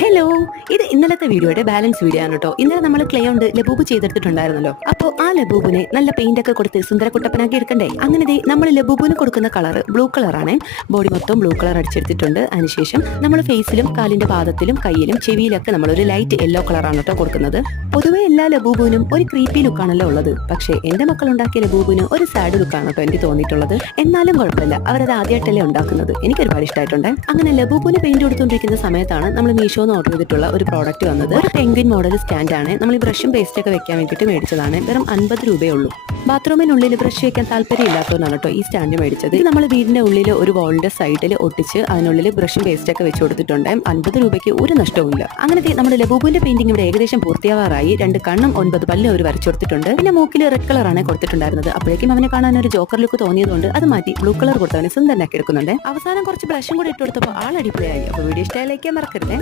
Hello ഇത് ഇന്നലത്തെ വീഡിയോയുടെ ബാലൻസ് വീഡിയോ ആണ് കേട്ടോ ഇന്നലെ നമ്മൾ ക്ലേ കൊണ്ട് ലബൂബ് ചെയ്തെടുത്തിട്ടുണ്ടായിരുന്നല്ലോ. അപ്പോൾ ആ ലബൂബിനെ നല്ല പെയിന്റ് ഒക്കെ കൊടുത്ത് സുന്ദര കുട്ടപ്പനാക്കി എടുക്കണ്ടേ? അങ്ങനെ നമ്മൾ ലബൂബിന് കൊടുക്കുന്ന കളർ ബ്ലൂ കളറാണ് ബോഡി മൊത്തം ബ്ലൂ കളർ അടിച്ചെടുത്തിട്ടുണ്ട്. അതിനുശേഷം നമ്മൾ ഫേസിലും കാലിന്റെ പാദത്തിലും കയ്യിലും ചെവിയിലൊക്കെ നമ്മൾ ഒരു ലൈറ്റ് യെല്ലോ കളറാണ് കേട്ടോ കൊടുക്കുന്നത്. പൊതുവെ എല്ലാ ലബൂബിനും ഒരു ക്രീപ്പി ലുക്കാണല്ലോ ഉള്ളത്. പക്ഷേ എന്റെ മക്കൾ ഉണ്ടാക്കിയ ലബൂബിന് ഒരു സാഡ് ലുക്കാണ് കേട്ടോ എനിക്ക് തോന്നിയിട്ടുള്ളത്. എന്നാലും കുഴപ്പമില്ല. അവരത് ആദ്യമായിട്ടല്ലേ ഉണ്ടാക്കുന്നത്. എനിക്ക് ഒരുപാട് ഇഷ്ടമായിട്ടുണ്ട് അങ്ങനെ ലബൂബിന് പെയിന്റ് കൊടുത്തുകൊണ്ടിരിക്കുന്ന സമയത്താണ് നമ്മൾ മീഷോന്ന് ഓർഡർ ചെയ്തിട്ടുള്ള ഒരു പ്രോഡക്റ്റ് വന്നത് ഒരു പെൻഗ്വിൻ മോഡൽ സ്റ്റാൻഡാണ് നമ്മൾ ഈ ബ്രഷും പേസ്റ്റ് ഒക്കെ വെക്കാൻ വേണ്ടിയിട്ട് മേടിച്ചതാണ്. വെറും അൻപത് രൂപയേ ഉള്ളൂ. ബാത്റൂമിനുള്ളിൽ ബ്രഷ് വെക്കാൻ താല്പര്യം ഇല്ലാത്തവരാണ് കേട്ടോ ഈ സ്റ്റാൻഡ് മേടിച്ചത്. ഇത് നമ്മൾ വീടിന്റെ ഉള്ളിൽ ഒരു വോളിന്റെ സൈഡിൽ ഒട്ടിച്ച് അതിനുള്ളിൽ ബ്രഷും പേസ്റ്റ് ഒക്കെ വെച്ച് കൊടുത്തിട്ടുണ്ട്. അൻപത് രൂപയ്ക്ക് ഒരു നഷ്ടവുമില്ല. അങ്ങനെ നമ്മുടെ ലബൂബുവിന്റെ പെയിന്റിംഗ് ഇവിടെ ഏകദേശം പൂർത്തിയാവാറായി. രണ്ട് കണ്ണും ഒൻപത് പല്ലും അവർ വരച്ചു കൊടുത്തിട്ടുണ്ട്. പിന്നെ മൂക്കിൽ റെഡ് കളറാണ് കൊടുത്തിട്ടുണ്ടായിരുന്നത്. അപ്പോഴേക്കും അവനെ കാണാൻ ഒരു ജോക്കർ ലുക്ക് തോന്നിയതുകൊണ്ട് അത് മാറ്റി ബ്ലൂ കളർ കൊടുത്തവനെ സുന്ദരനാക്കി എടുക്കുന്നുണ്ട്. അവസാനം കുറച്ച് ബ്രഷും കൂടി ഇട്ട് കൊടുത്തപ്പോൾ ആൾ അടിപൊളിയായി. അപ്പോൾ വീഡിയോ ഇഷ്ടമായിലേക്ക് മറക്കരുത്.